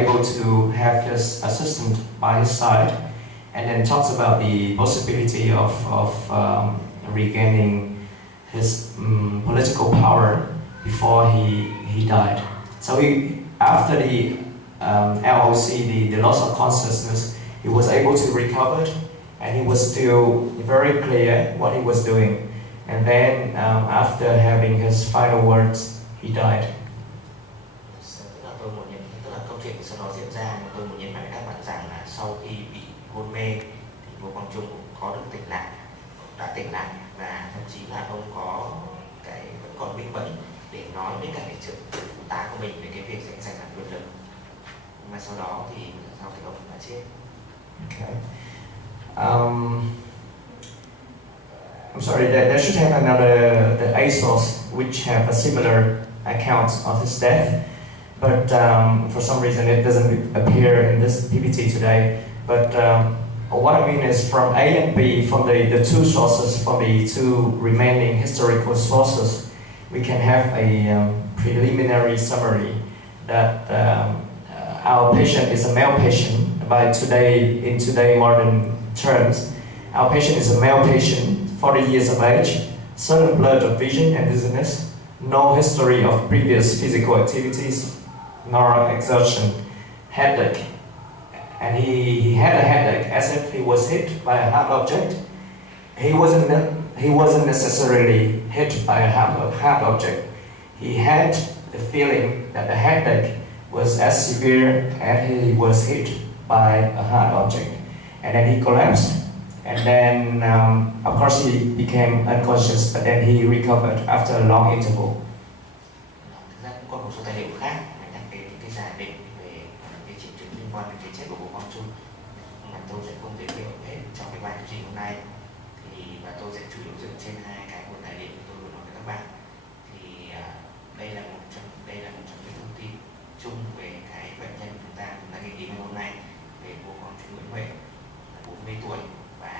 able to have his assistant by his side, and then talks about the possibility of regaining his political power before he died. So after the LOC, the loss of consciousness, he was able to recover, and he was still very clear what he was doing. And then after having his final words, he died. Tức là câu chuyện sau đó diễn ra, tôi muốn nhấn mạnh các bạn rằng là sau khi bị hôn mê thì Ngô Quang Trung cũng có được tỉnh lại, đã tỉnh lại, và thậm chí là ông có cái vẫn còn minh mẫn để nói với cả cái trưởng phụ tá của mình về cái việc giành giành quyền lực. Nhưng mà sau đó thì ông đã chết. Okay. I'm sorry, there should have another, the ASOS, which have a similar account of his death, but for some reason it doesn't appear in this PPT today. But what I mean is from A and B, from the two sources, from the two remaining historical sources, we can have a preliminary summary that our patient is a male patient. By today, in today modern terms, our patient is a male patient, 40 years of age, sudden blurred of vision and dizziness, no history of previous physical activities, nor exertion, headache. And he had a headache as if he was hit by a hard object. He wasn't necessarily hit by a hard object. He had the feeling that the headache was as severe as he was hit by a hard object. And then he collapsed. And then, of course, he became unconscious, but then he recovered after a long interval. Thực ra cũng còn một số tài liệu khác nhắc đến những cái giả định về cái triệu chứng liên quan đến cái chết của Ngô Quang Trung, nhưng mà tôi sẽ không giới thiệu hết trong cái bài thuyết trình hôm nay. Và tôi sẽ chủ yếu dựa trên hai cái nguồn tài liệu tôi vừa nói với các bạn. Thì đây là một trong những thông tin chung về cái bệnh nhân chúng ta ghi đến ngày hôm nay về Ngô Quang Trung Nguyễn Huệ, 40 tuổi và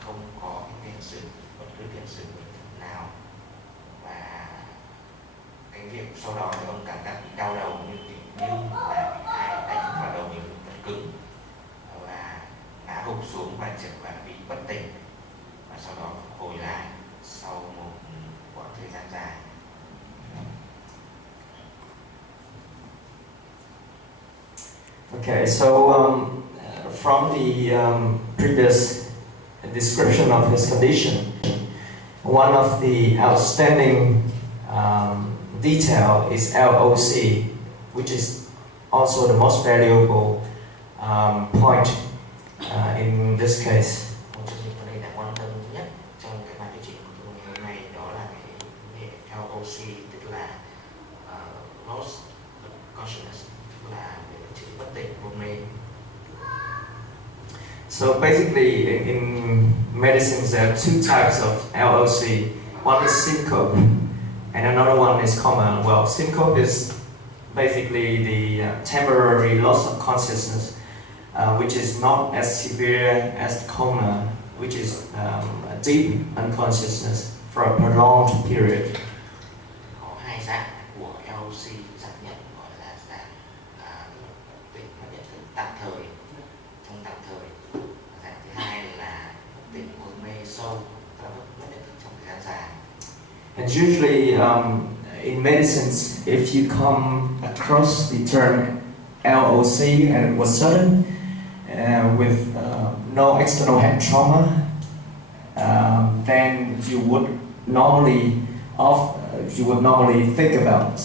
không có tiền sử, bất cứ tiền sử nào, và cái việc sau đó thì ông cảm giác bị đau đầu như là bị ai đánh vào đầu mình rất cứng, và ngã gục xuống và bị bất tỉnh, và sau đó hồi lại sau một quãng thời gian dài. Okay, so from the previous description of his condition, one of the outstanding detail is LOC, which is also the most valuable point in this case. Một trong những vấn đề đáng quan tâm nhất trong cái bài thuyết trình của tôi ngày hôm nay đó là cái LOC, tức là loss of consciousness, tức là chữ bất tỉnh, hôn mê. So basically, in medicine, there are two types of LOC. One is syncope, and another one is coma. Well, syncope is basically the temporary loss of consciousness, which is not as severe as coma, which is a deep unconsciousness for a prolonged period. Có hai dạng của LOC, dạng nhất gọi là dạng tỉnh mất nhận thức tạm thời, trong tạm thời. Dạng thứ hai là tỉnh hôn mê sâu, tức là mất nhận thức trong thời gian dài. And usually, in medicines, if you come across the term LOC and it was sudden, with no external head trauma, then you would normally think about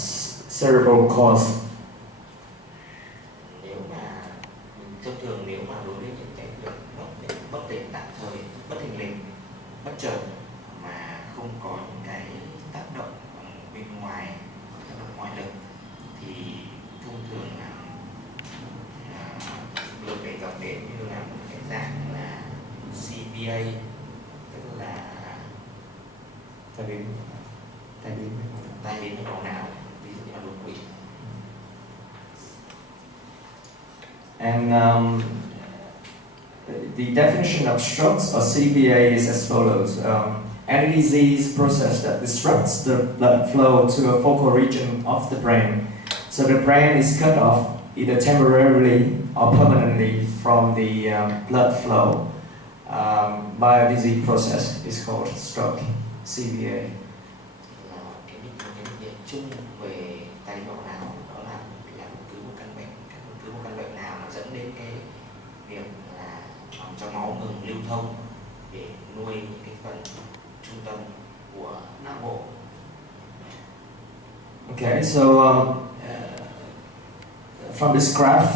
cerebral cause. Nếu mà đối với những cái việc bất tỉnh tạm thời, bất thình lình, bất chợt mà không có những cái tác động bên ngoài, tác động ngoại lực, thì thông thường là được đề cập đến như là một cái dạng là CPA, tức là tai biến mạch máu não, ví dụ như là đột quỵ. And the definition of strokes or CVA is as follows. Any disease process that disrupts the blood flow to a focal region of the brain. So the brain is cut off either temporarily or permanently from the blood flow by a disease process is called stroke, CVA. Cái định nghĩa chung về tai biến mạch não đó là bất cứ một căn bệnh nào nó dẫn đến cái việc là cho máu ngừng lưu thông để nuôi những cái phần trung tâm của não bộ. Okay, so from this graph,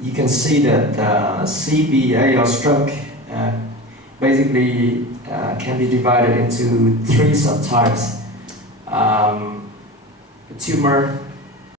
you can see that CVA or stroke basically can be divided into three subtypes: tumor,